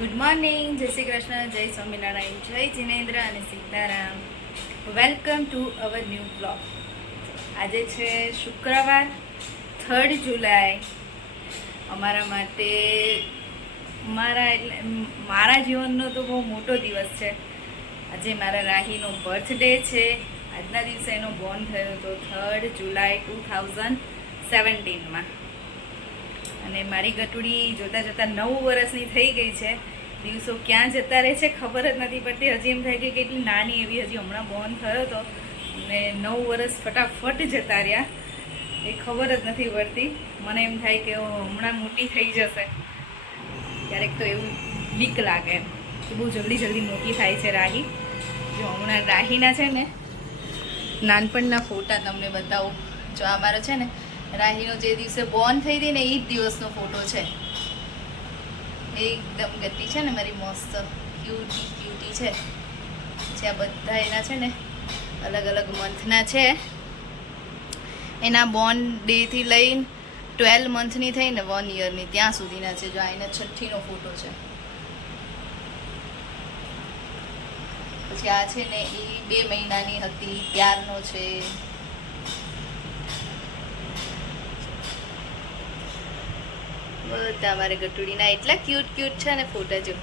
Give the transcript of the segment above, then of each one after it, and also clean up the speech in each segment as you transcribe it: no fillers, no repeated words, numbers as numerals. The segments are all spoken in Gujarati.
ગુડ મોર્નિંગ, જય શ્રી કૃષ્ણ, જય સ્વામિનારાયણ, જય જિનેન્દ્ર અને Sitaram. Welcome to our new blog. આજે છે શુક્રવાર, 3 જુલાઈ. અમારા માટે મારા જીવનનો તો બહુ મોટો દિવસ છે. આજે મારા રાહીનો બર્થડે છે. આજના દિવસે એનો બોર્ન થયો હતો 3 જુલાઈ 2017માં. અને મારી ગટુડી જોતાં જોતાં 9 વર્ષની થઈ ગઈ છે. દિવસો ક્યાં જતા રહે છે ખબર જ નથી પડતી. હજી એમ થાય કે કેટલી નાની એવી, હજી હમણાં બોર્ન થયો હતો અને 9 વર્ષ ફટાફટ જતા રહ્યા એ ખબર જ નથી પડતી. મને એમ થાય કે હમણાં મોટી થઈ જશે. ક્યારેક તો એવું બીક લાગે કે બહુ જલ્દી મોટી થાય છે રાહી. જો હમણાં રાહીના છે ને નાનપણના ફોટા તમને બતાવું. જો આ મારો છે ને રાહીનો જે દિવસે બોર્ન થઈ હતી ને એ જ દિવસનો ફોટો છે. એકદમ ગતિ છે ને મારી, મસ્ત ક્યુટી છે. આ બધા એના છે ને અલગ અલગ મંથના છે. એના બોર્ન ડેથી લઈને 12 મંથની થઈને 1 યરની ત્યાં સુધીના છે. જો આ એના 6ઠ્ઠીનો ફોટો છે. પછી આ છે ને એ 2 મહિનાની હતી ત્યારનો છે. બધા મારે ગટુડીના એટલા ક્યુટ છે ને ફોટા. જો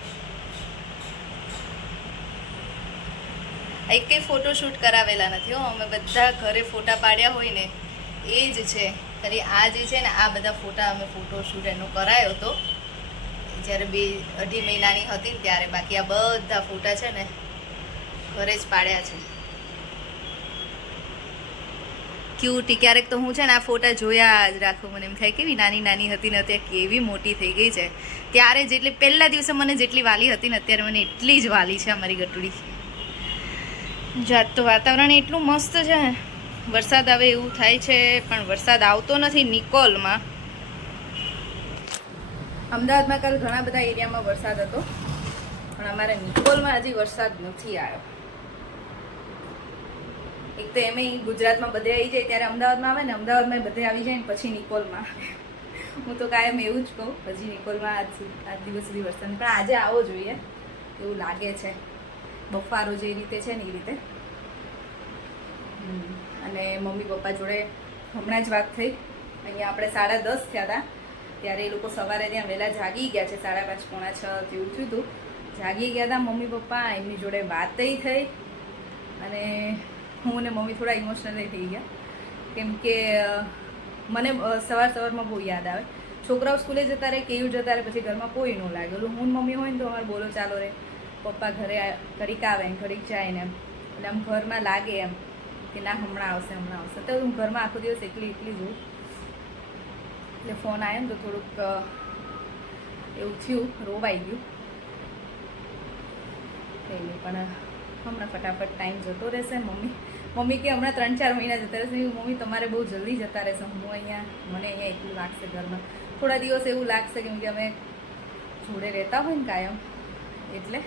એક કંઈ ફોટો શૂટ કરાવેલા નથી હો, અમે બધા ઘરે ફોટા પાડ્યા હોય ને એ જ છે. ખાલી આ જે છે ને આ બધા ફોટા અમે ફોટો શૂટ એનો કરાયો હતો જ્યારે 2-2.5 મહિનાની હતી ને ત્યારે. બાકી આ બધા ફોટા છે ને ઘરે જ પાડ્યા છે. ક્યુટી. ક્યારેક તો હું છે ને આ ફોટા જોયા જ રાખું. મને એમ થાય કેવી નાની હતી ને અત્યારે કેવી મોટી થઈ ગઈ છે. ત્યારે જેટલી પહેલા દિવસે મને જેટલી વાલી હતી ને અત્યારે મને એટલી જ વાલી છે અમારી ગટુડી. જાત તો વાતાવરણ એટલું મસ્ત છે. વરસાદ આવે એવું થાય છે પણ વરસાદ આવતો નથી. નિકોલમાં, અમદાવાદમાં કાલ ઘણા બધા એરિયામાં વરસાદ હતો પણ અમારે નિકોલમાં હજી વરસાદ નથી આવ્યો. એક તો એમ ગુજરાતમાં બધે આવી જાય ત્યારે અમદાવાદમાં આવે ને, અમદાવાદમાં બધે આવી જાય ને પછી નિકોલમાં આવે. હું તો કાયમ એવું જ કહું, હજી નિકોલમાં આજ દિવસ સુધી વરસાદ પણ આજે આવવો જોઈએ એવું લાગે છે. બફારો જે રીતે છે ને એ રીતે. અને મમ્મી પપ્પા જોડે હમણાં જ વાત થઈ. અહીંયા આપણે 10:30 થયા હતા ત્યારે એ લોકો સવારે ત્યાં વહેલા જાગી ગયા છે. 5:30 પોણા 6 જેવું થયું હતું. જાગી ગયા હતા મમ્મી પપ્પા. એમની જોડે વાતય થઈ અને હું અને મમ્મી થોડા ઇમોશનલ થઈ ગયા કેમ કે મને સવારમાં બહુ યાદ આવે. છોકરાઓ સ્કૂલે જતા રહે, કેવું જતા રહે, પછી ઘરમાં કોઈ ન લાગે. ઓલું હું મમ્મી હોય ને તો અમારે બોલો ચાલો રહે. પપ્પા ઘરે ઘડીક આવે ને ઘડીક જાય ને એમ, એટલે આમ ઘરમાં લાગે એમ કે ના હમણાં આવશે. તો હું ઘરમાં આખો દિવસ એકલી જોઉં. એટલે ફોન આવ્યો ને તો થોડુંક એવું થયું, રોવાઈ ગયું. કંઈ નહીં, પણ હમણાં ફટાફટ ટાઈમ જતો રહેશે. મમ્મી કે હમણાં 3-4 મહિના જતા રહેશે. મમ્મી તમારે બહુ જલ્દી જતા રહેશે. મને અહીંયા એટલું લાગશે ઘરમાં. થોડા દિવસ એવું લાગશે કેમ કે અમે જોડે રહેતા હોય ને કાયમ એટલે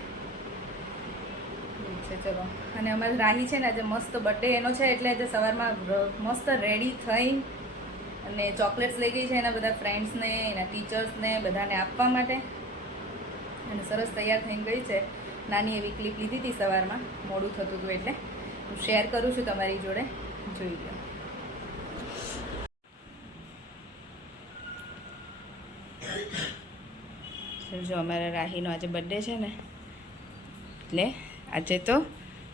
છે. ચલો, અને અમારે રાહી છે ને આજે મસ્ત બર્થડે એનો છે એટલે આજે સવારમાં મસ્ત રેડી થઈને અને ચોકલેટ્સ લઈ ગઈ છે એના બધા ફ્રેન્ડ્સને, એના ટીચર્સને બધાને આપવા માટે. અને સરસ તૈયાર થઈને ગઈ છે. નાની એવી ક્લિપ લીધી હતી સવારમાં, મોડું થતું હતું એટલે હું શેર કરું છું તમારી જોડે, જોઈ લો. જો અમારા રાહીનો આજે બર્થડે છે ને એટલે આજે તો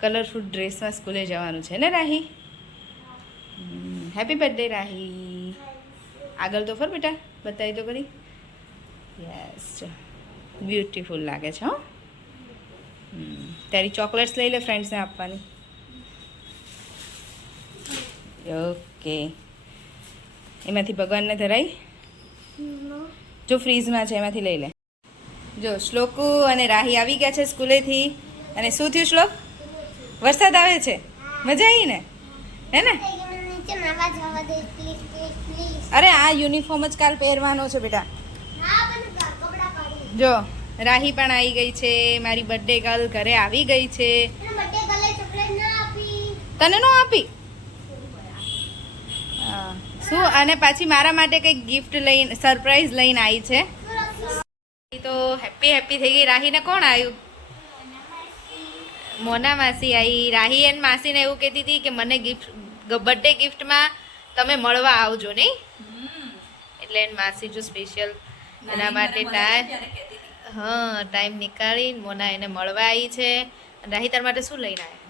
કલરફુલ ડ્રેસમાં સ્કૂલે જવાનું છે ને રાહી. હેપી બર્થડે રાહી. આગળ તો ફર બેટા, બતાવી તો કરી. યસ, બ્યુટીફુલ લાગે છે હો. તારી ચોકલેટ્સ લઈ લે ફ્રેન્ડ્સને આપવાની. ઓકે, એમાંથી ભગવાનને ધરાઈ જો ફ્રીઝમાં છે એમાંથી લઈ લે. જો શ્લોકુ અને રાહી આવી ગયા છે સ્કૂલેથી. અને શું થયું શ્લોક? વરસાદ આવે છે, મજા આવી ને, હે ને? અરે આ યુનિફોર્મ જ કાલ પહેરવાનો છે બેટા. જો રાહી પણ આવી ગઈ છે. મારી બર્થડે ગર્લ ઘરે આવી ગઈ છે. તને નો આપી? શું? અને પાછી મારા માટે કંઈક ગિફ્ટ લઈને, સરપ્રાઈઝ લઈને આવી છે. તો હેપી થઈ ગઈ. રાહીને કોણ આવ્યું? મોના માસી આવી. રાહી એન માસીને એવું કહેતી હતી કે મને બર્થડે ગિફ્ટમાં તમે મળવા આવજો નહીં, એટલે એન માસી જો સ્પેશિયલ એના માટે ટાઈમ નીકાળીને મોના એને મળવા આવી છે. રાહી તાર માટે શું લઈને આવ્યા?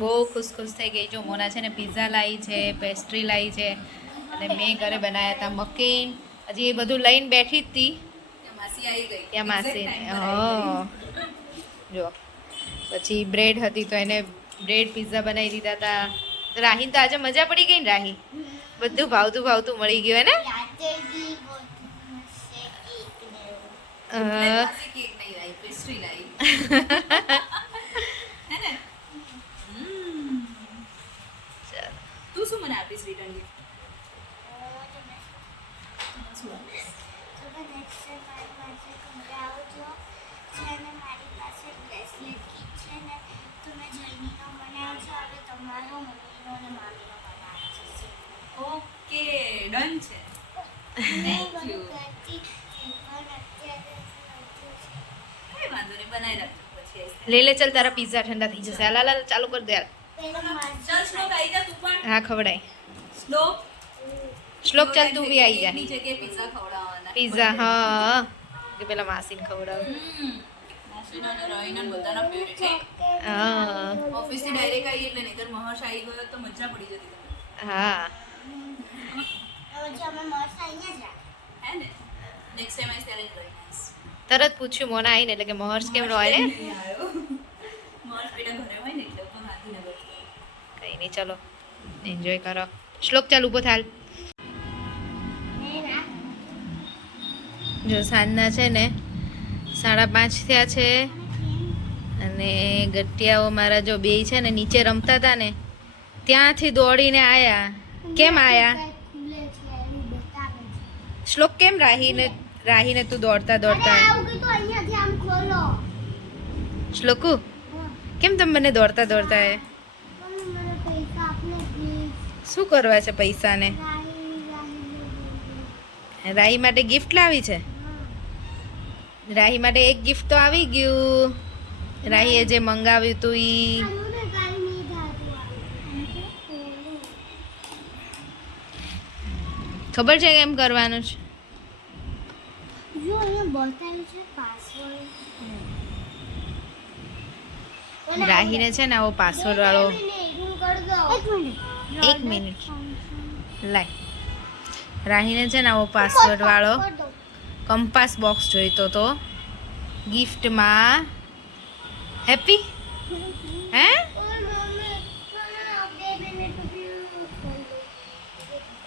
બહુ ખુશ થઈ ગઈ. જો મોના છે ને પિઝા લાવી છે, પેસ્ટ્રી લાવી છે, અને મેં ઘરે બનાવ્યા હતા મકીન. હજી એ બધું લઈને બેઠી જ હતી ત્યાં માસી. જો પછી બ્રેડ હતી તો એને બ્રેડ પિઝા બનાવી દીધા હતા. રાહીને તો આજે મજા પડી ગઈ ને. રાહી બધું ભાવતું મળી ગયું ને. તું શું મને આપીશ રિટર્ન ગિફ્ટ? ઓકે ડન છે. Thank you. કઈ વાંધો નહીં, બનાવી રાખજો પછી. લે ચાલ તારા પિઝા ઠંડા થઈ જશે. હાલ ચાલુ કર દે. ચાલ શ્લોક આવી જા તું પણ. હા ખવડાય. શ્લોક ચાલ તું બી આવી જા. ની જગ્યાએ પિઝા ખવડાવવાના. પિઝા હા કે પેલા માસીને ખવડાવ. માસીના અને રોઈના બધાના ફેવરિટ છે. હા ઓફિસ થી ડાયરેક્ટ આવી એટલે નહીતર મહર્ષ આવી ગયો તો મજા પડી જતી. હા તરત પૂછ્યું મોના આવીને એટલે કે મહર્ષ કેમ રોય ને. કઈ નહીં, ચલો એન્જોય કરો. શ્લોક ચાલ ઊભો થાલ. જો સાંજના છે ને 5:30 થયા છે અને ગટિયાઓ મારા જો બે છે ને નીચે રમતા હતા ને ત્યાંથી દોડીને આયા. કેમ આયા શ્લોક? કેમ રાહીને તું દોડતા શ્લોકુ કેમ તમે મને દોડતા હે? શું કરવા છે પૈસાને? રાહી માટે ગિફ્ટ લાવી છે. રાહી માટે એક ગિફ્ટ તો આવી ગયું. રાહીએ જે મંગાવ્યું હતું ઈ ખબર છે કેમ કરવાનું છે? જો અહીંયા બતાવ્યું છે પાસવર્ડ. રાહીને છે ને આવો પાસવર્ડ વાળો. એક મિનિટ લાય. રાહીને છે ને આવો પાસવર્ડ વાળો કંપાસ બોક્સ જોઈતો તો ગિફ્ટમાં. હેપી હે?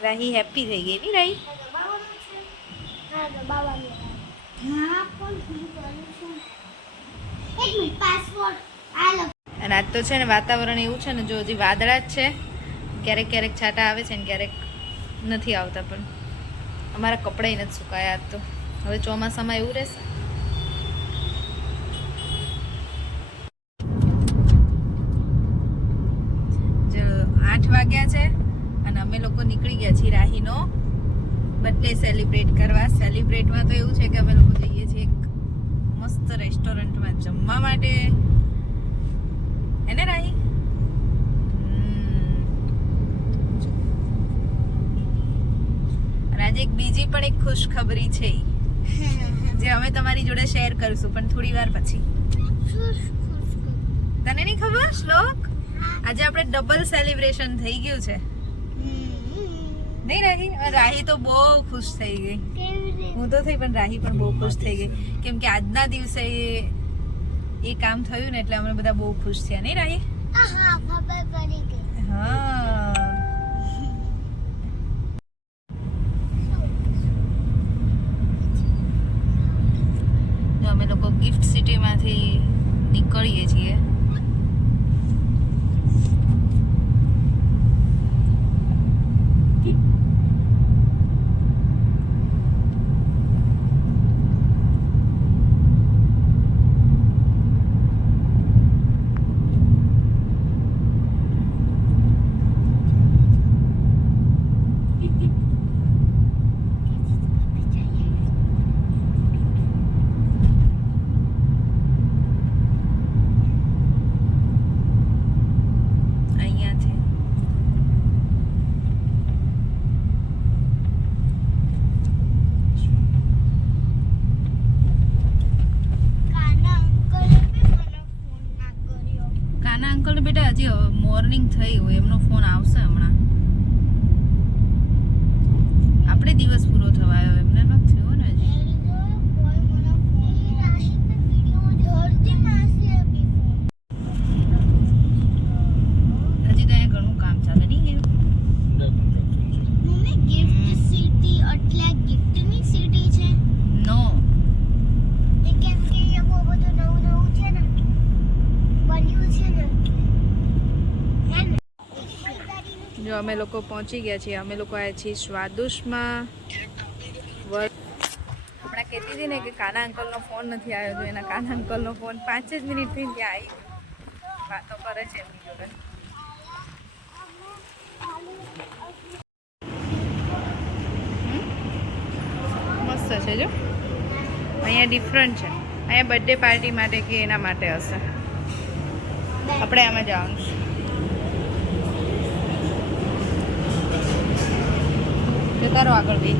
રાહી હેપી થઈ ગઈ ની રાહી. અને આજ તો છે ને વાતાવરણ એવું છે ને જો હજી વાદળા જ છે. ક્યારેક છાંટા આવે છે ને ક્યારેક નથી આવતા. પણ અમારા કપડાં નથી સુકાયા આજ તો. હવે ચોમાસામાં એવું રહેશે. જો 8 વાગ્યા છે અને અમે લોકો નીકળી ગયા છીએ રાહીનો બર્થડે સેલિબ્રેટ કરવા. સેલિબ્રેટમાં તો એવું છે કે અમે લોકો જઈએ છીએ એક મસ્ત રેસ્ટોરન્ટમાં જમવા માટે. એને રાહી આજે એક બીજી પણ એક ખુશખબરી છે જે અમે તમારી જોડે શેર કરશું પણ થોડી વાર પછી. તને નહીં ખબર શ્લોક? આજે આપણે ડબલ સેલિબ્રેશન થઈ ગયું છે નહીં રાહી? રાહી તો બહુ ખુશ થઈ ગઈ. હું તો થઈ પણ રાહી પણ બહુ ખુશ થઈ ગઈ કેમ કે આજના દિવસે એ કામ થયું ને એટલે અમે બધા બહુ ખુશ થયા નહીં રાહી? હા અમે લોકો ગિફ્ટ સિટીમાંથી નીકળીએ છીએ. બેટા હજી મોર્નિંગ થઈ હોય, એમનો ફોન આવશે હમણાં. આપણે દિવસ પૂરો થવા આવ્યો, એમને નથી થયો ને હજી. હજી તો અહીંયા ઘણું કામ ચાલે નહીં ગયું. નો જો અમે લોકો પહોંચી ગયા છીએ. અમે લોકો આવ્યા છીએ સ્વાદુષમાં. હમણાં કહેતી હતી ને કે કાના અંકલનો ફોન નથી આવ્યો, તો એના કાના અંકલનો ફોન 5 જ મિનિટથી ત્યાં આવી વાતો કરે છે એમની જોડે. મસ્ત છે જો. અહીંયા ડિફરન્ટ છે. અહીંયા બર્થડે પાર્ટી માટે કે એના માટે હશે. આપણે આમાં જવાનું છે. તારો આગળ બી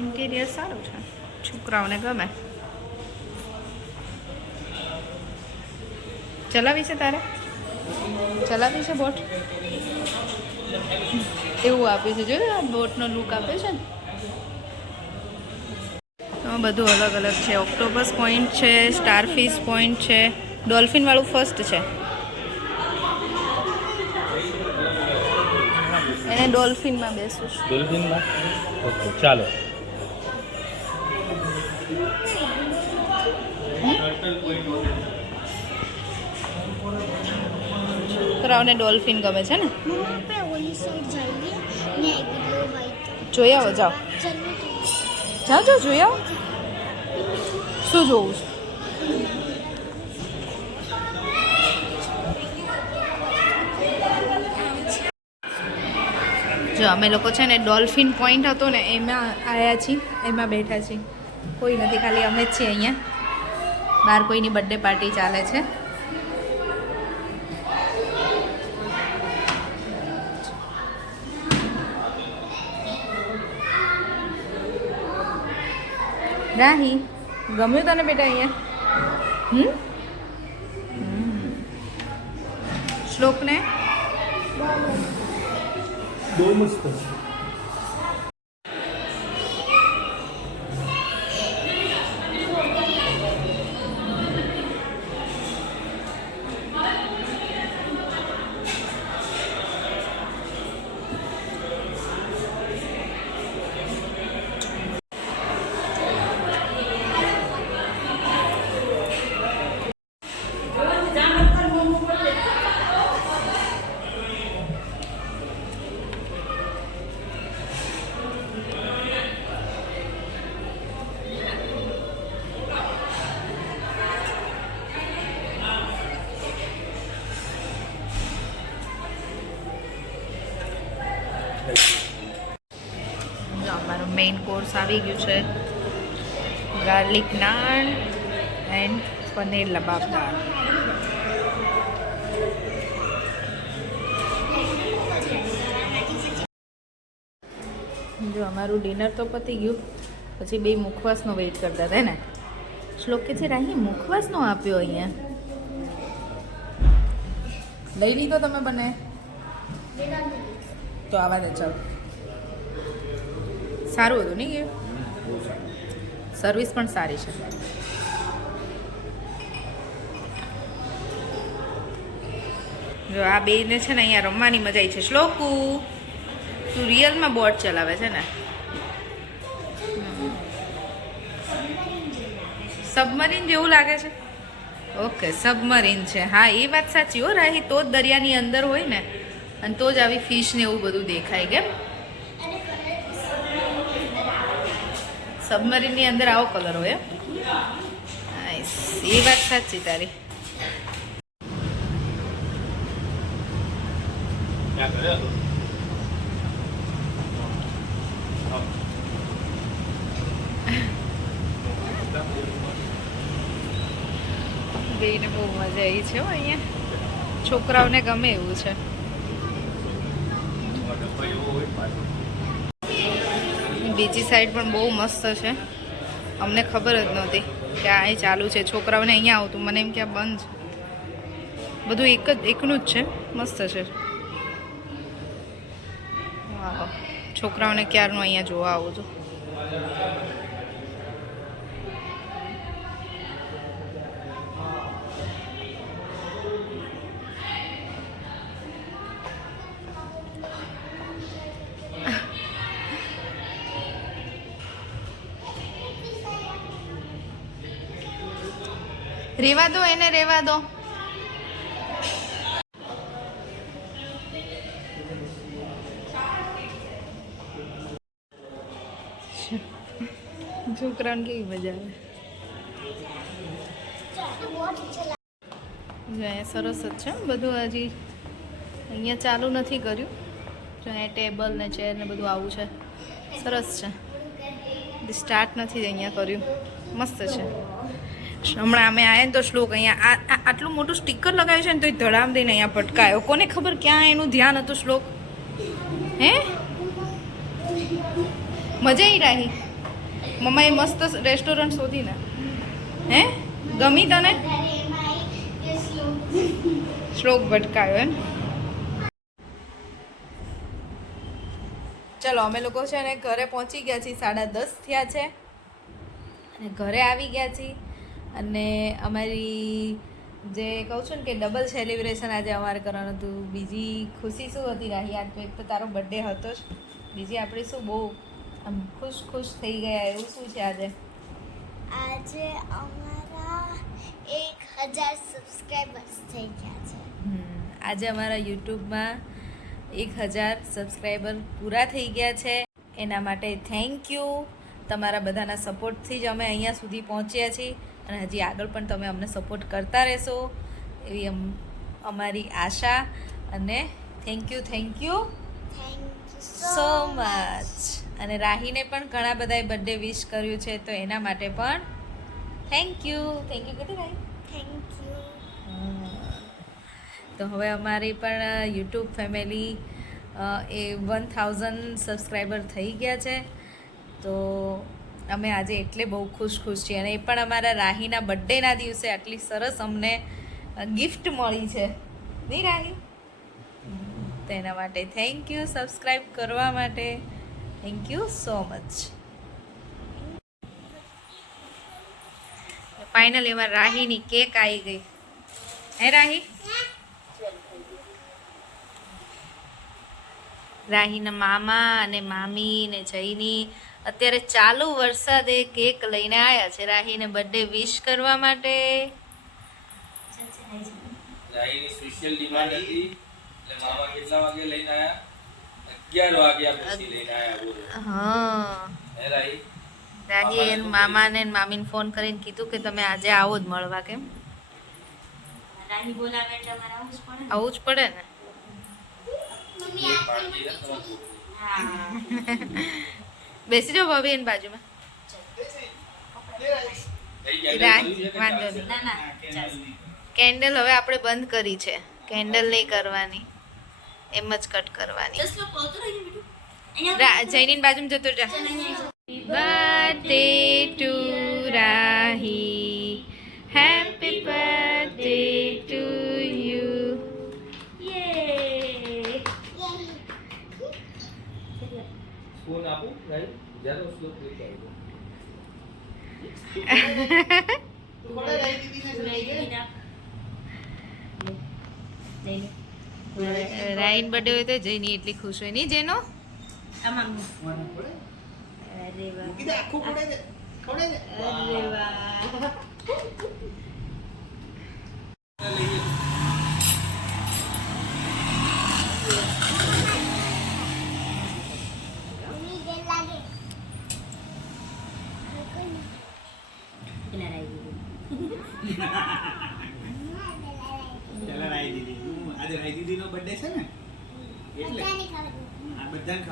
ઇન્ટિરિયર સારું છે, છોકરાઓને ગમે. ચલાવી છે તારે? ચલાવી છે બોટ? એવું આપે છે, જોયું આ બોટનો લુક આપે છે ને. બધું અલગ અલગ છે. ઓક્ટોપસ પોઈન્ટ છે, સ્ટારફિશ પોઈન્ટ છે, ડોલ્ફિન વાળું ફર્સ્ટ છે. એને ડોલ્ફિનમાં બેસવું છે. ડોલ્ફિનમાં ઓકે ચાલો. છોકરાઓને ડોલ્ફિન ગમે છે ને. જોઈ આવો, જાઓ જાઓ જાઓ જોઈ આવો. શું જોવું છે? જો અમે લોકો છે ને ડોલ્ફિન પોઈન્ટ હતો ને એમાં આવ્યા છીએ, એમાં બેઠા છીએ. કોઈ નથી, ખાલી અમે જ છીએ અહીંયા. બહાર કોઈની બર્થડે પાર્ટી ચાલે છે. રાહી, ગમ્યું તને બેટા અહીંયા? શ્લોકને બહુ મસ્ત છે. અમારું મેઇન કોર્સ આવી ગયું છે. Garlic naan and paneer lababdar. જો અમારું ડિનર તો પતી ગયું. પછી બે મુખવાસનો વેઇટ કરતા હતા ને. શ્લોક કે છે રાહી મુખવાસનો આપ્યો અહીંયા. લઈ લીધો તમે બંને? તો આવા દે ચાલો. સારું હતું નહીં ગયું? સર્વિસ પણ સારી છે. જો આ બેને છે ને અહીંયા રમવાની મજા આવી છે. શ્લોકુ તું રિયલમાં બોટ ચલાવે છે ને? સબમરીન જેવું લાગે છે. ઓકે સબમરીન છે. હા એ વાત સાચી હો રાહી. તો જ દરિયાની અંદર હોય ને, અને તો જ આવી ફિશ ને એવું બધું દેખાય. કેમ સબમરીનની અંદર આવો કલર હોય? એ વાત સાચી તારી. બેને બહુ મજા આવી છે હો અહીંયા. છોકરાઓને ગમે એવું છે. બીજી સાઈડ પણ બહુ મસ્ત છે. અમને ખબર જ નહોતી કે આ અહીં ચાલુ છે. છોકરાઓને અહીંયા આવતું, મને એમ કે આ બંધ છે. બધું એકનું જ છે. મસ્ત છે. વાહ, છોકરાઓને ક્યારનું અહીંયા જોવા આવું હતું. રેવા દો એને, રેવા દો. છોકરાને કેવી મજા આવે. અહીંયા સરસ જ છે બધું. હજી અહીંયા ચાલુ નથી કર્યું. જો અહીંયા ટેબલ ને ચેર ને બધું આવું છે. સરસ છે. સ્ટાર્ટ નથી અહીંયા કર્યું. મસ્ત છે. હમણાં અમે આવ્યા ને તો શ્લોક અહીંયા આટલું મોટું સ્ટીકર લગાવ્યું છે ને તો એ ધડામ દઈને અહીંયા પટકાયો. કોને ખબર ક્યાં એનું ધ્યાન હતું. શ્લોક હે મજા આવી રહી. મમ્માએ મસ્ત રેસ્ટોરન્ટ શોધીને. હે ગમી તને? શ્લોક ભટકાયો એમ. ચલો અમે લોકો છે ને ઘરે પહોંચી ગયા છીએ. 10:30 થયા છે અને ઘરે આવી ગયા છીએ. અને અમારી જે કહું છું ને કે ડબલ સેલિબ્રેશન આજે અમારે કરવાનું હતું. બીજી ખુશી શું હતી રાહી? આજ તો એક તો તારો બર્થડે હતો જ. બીજી આપણે શું બહુ આમ ખુશ થઈ ગયા એવું શું છે આજે? આજે અમારા 1000 સબસ્ક્રાઇબર્સ થઈ ગયા છે. આજે અમારા યુટ્યુબમાં 1000 સબસ્ક્રાઈબર પૂરા થઈ ગયા છે. એના માટે થેન્ક યુ. તમારા બધાના સપોર્ટથી જ અમે અહીંયા સુધી પહોંચ્યા છીએ અને હજી આગળ પણ તમે અમને સપોર્ટ કરતા રહેશો એવી અમારી આશા. અને થેન્ક યુ સો મચ. અને રાહીને પણ ઘણા બધાએ બર્થડે વિશ કર્યું છે તો એના માટે પણ થેન્ક યુ કીધું રાહી. Thank you. તો હવે અમારી પણ યુટ્યુબ ફેમિલી એ 1000 સબસ્ક્રાઈબર થઈ ગયા છે. તો અમે આજે એટલે બહુ ખુશ છીએ. અને એ પણ અમારા રાહીના બર્થડેના દિવસે આટલી સરસ અમને ગિફ્ટ મળી છે નહીં રાહી? તો એના માટે થેન્ક યુ. સબસ્ક્રાઈબ કરવા માટે thank you so much. Finally એમાં રાહીની કેક આવી ગઈ. હે રાહી? રાહીના મામા અને મામી ને જઈની અત્યારે ચાલુ વરસાદે કેક લઈને આવ્યા છે રાહીને બર્થડે વિશ કરવા માટે. રાહીની સ્પેશિયલ ડિમાન્ડ હતી એટલે મામા કેટલા વાગે લઈને આયા? 11 વાગ્યા પછી લઈને આયા. બોલો. હા હે રાહી? રાહી એન મામાને ને મામીને ફોન કરીને કીધું કે તમે આજે આવો જ મળવા. કેમ? રાહી બોલાવે એટલે અમારે આવવું જ પડે. આવું જ પડે ને. બેસી જાઓ ભાભી એની બાજુમાં. વાંધો નહીં. ના ના કેન્ડલ હવે આપણે બંધ કરી છે. કેન્ડલ નહીં કરવાની, એમ જ કટ કરવાની. જસ્ટ લોકો તો રહી બેટું. જૈનીની બાજુમાં જતો જા. Birthday to Rahi, happy birthday to you. Phone આપું રાહી? જ્યારે સ્લોક લેતો આવજો. રાઈન બર્થડે હોય તો જઈની એટલી ખુશ હોય નહીં જેનો.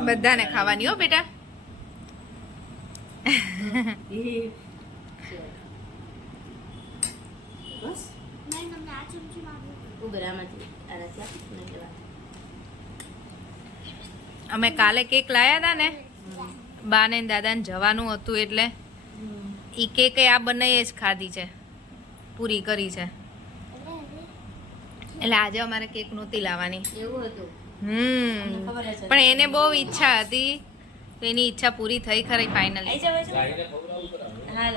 બધાને ખાવાની હો બેટા. ઉગરામાંથી આનાથી આપીને લેવા. અમે કાલે કેક લાયા હતા ને બા ને દાદાને જવાનું હતું એટલે ઈ કેક આ બનાવીએ જ ખાધી છે, પૂરી કરી છે. એટલે આજે અમારે કેક નહોતી લાવવાની. એવું હતું. હમ ખબર હશે. પણ એને બહુ ઈચ્છા હતી તો એની ઈચ્છા પૂરી થઈ ખરી ફાઇનલી. આઈ જાવ રાઈને ખવડાવવું પડે. હાલ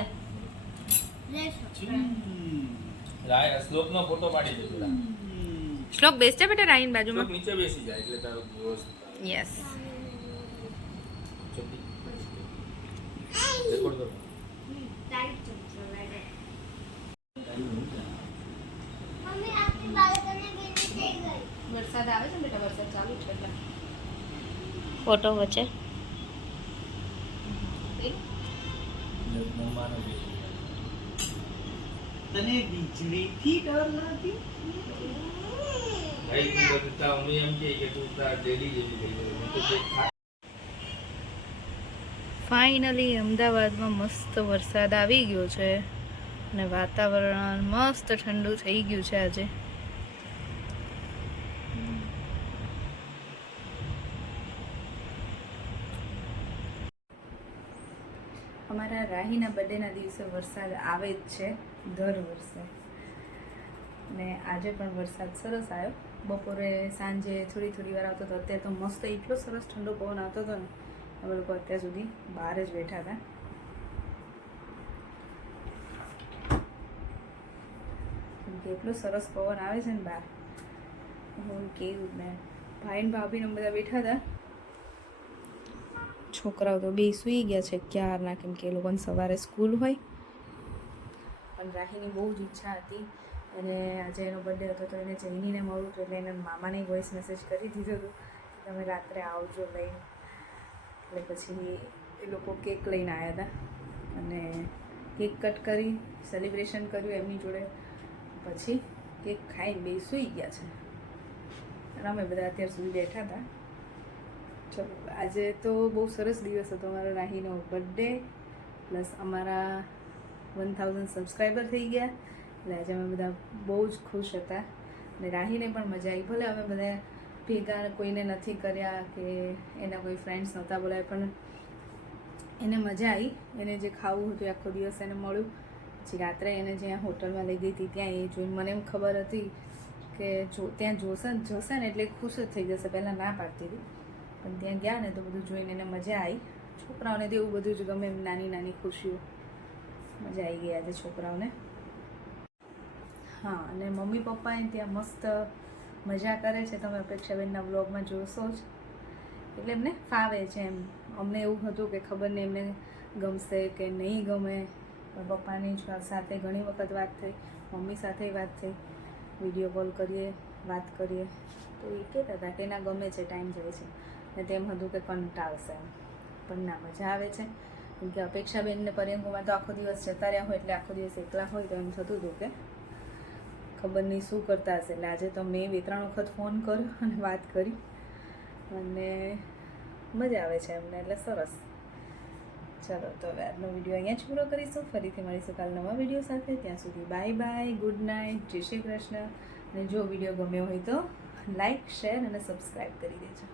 રાય શ્લોકનો ફોટો પાડી દે પેલા. શ્લોક બેસજે બેટા રાહીન શ્લોક બાજુમાં. નીચે બેસી જાય એટલે તારો વ્યવસ્થિત આવે. યસ. ચોકી. રેકોર્ડ કરો. વરસાદ આવે છે બેટા, વરસાદ ચાલુ છે એટલે ફોટો વચ્ચે જમવાનો બેસી જાય. તને વીજળીથી ડર લાગે? ભાઈ તું બધા અમે એમ કહે કે તું તાર ડેલી જેવી થઈ ગઈ. હું તો કંઈક ખા- ફાઇનલી અમદાવાદમાં મસ્ત વરસાદ આવી ગયો છે અને વાતાવરણ મસ્ત ઠંડુ થઈ ગયું છે આજે. અમારા રાહીના બર્થડેના દિવસે વરસાદ આવે જ છે દર વર્ષે, ને આજે પણ વરસાદ સરસ આવ્યો. બપોરે સાંજે થોડી થોડી વાર આવતો હતો, અત્યારે તો મસ્ત એટલો સરસ ઠંડો પવન આવતો હતો ને અમે લોકો અત્યાર સુધી બહાર જ બેઠા હતા. કેમ કે એટલો સરસ પવન આવે છે ને બહાર, હું કેવું ને ભાઈ ને ભાભી ને બધા બેઠા હતા. છોકરાઓ તો બે સૂઈ ગયા છે ક્યારના, કેમ કે એ લોકોને સવારે સ્કૂલ હોય. પણ રાહીની બહુ જ ઈચ્છા હતી અને આજે એનો બર્થડે હતો તો એને જૈનીને મળવું હતું, એટલે એને મામાને વોઇસ મેસેજ કરી દીધો હતો કે તમે રાત્રે આવજો લઈને. એટલે પછી એ લોકો કેક લઈને આવ્યા હતા અને કેક કટ કરી સેલિબ્રેશન કર્યું એમની જોડે. પછી કેક ખાઈને બે સૂઈ ગયા છે અને અમે બધા અત્યાર સુધી બેઠા હતા. ચલો, આજે તો બહુ સરસ દિવસ હતો. અમારો રાહીનો બર્થડે પ્લસ અમારા 1000 સબસ્ક્રાઈબર થઈ ગયા, એટલે આજે અમે બધા બહુ જ ખુશ હતા અને રાહીને પણ મજા આવી. ભલે અમે બધા ભેગા કોઈને નથી કર્યા કે એના કોઈ ફ્રેન્ડ્સ નહોતા બોલાય, પણ એને મજા આવી. એને જે ખાવું હતું આખો દિવસ એને મળ્યું. પછી રાત્રે એને જ્યાં હોટલમાં લઈ ગઈ હતી ત્યાં એ જોઈને મને એમ ખબર હતી કે જો ત્યાં જશે ને એટલે ખુશ જ થઈ જશે. પહેલાં ના પાડતી હતી, પણ ત્યાં ગયા ને તો બધું જોઈને એને મજા આવી. છોકરાઓને તો એવું બધું જ ગમે, એમ નાની નાની ખુશીઓ. મજા આવી ગઈ આજે છોકરાઓને. હા, અને મમ્મી પપ્પાએ ત્યાં મસ્ત મજા કરે છે, તમે અપેક્ષાબેનના વ્લોગમાં જોશો જ. એટલે એમને ફાવે છે એમ. અમને એવું હતું કે ખબર નહીં એમને ગમશે કે નહીં ગમે, પણ પપ્પાની સાથે ઘણી વખત વાત થઈ, મમ્મી સાથે વાત થઈ, વિડીયો કોલ કરીએ, વાત કરીએ તો એ કહેતા હતા કે ના ગમે છે, ટાઈમ જાય છે. ને તેમ હતું કે કંટાળશે એમ, પણ ના મજા આવે છે. કેમ કે અપેક્ષાબેન ને પર્યંકુમાં તો આખો દિવસ જતા રહ્યા હોય એટલે આખો દિવસ એકલા હોય તો એમ થતું હતું કે ખબર નહીં શું કરતા હશે. એટલે આજે તો મેં 2-3 વખત ફોન કર્યો અને વાત કરી અને મજા આવે છે એમને, એટલે સરસ. ચલો, તો હવે આજનો વિડીયો અહીંયા જ પૂરો કરીશું. ફરીથી મળીશું કાલ નવા વિડીયો સાથે. ત્યાં સુધી બાય બાય, ગુડ નાઇટ, જય શ્રી કૃષ્ણ. અને જો વિડીયો ગમ્યો હોય તો લાઈક, શેર અને સબસ્ક્રાઈબ કરી દેજો.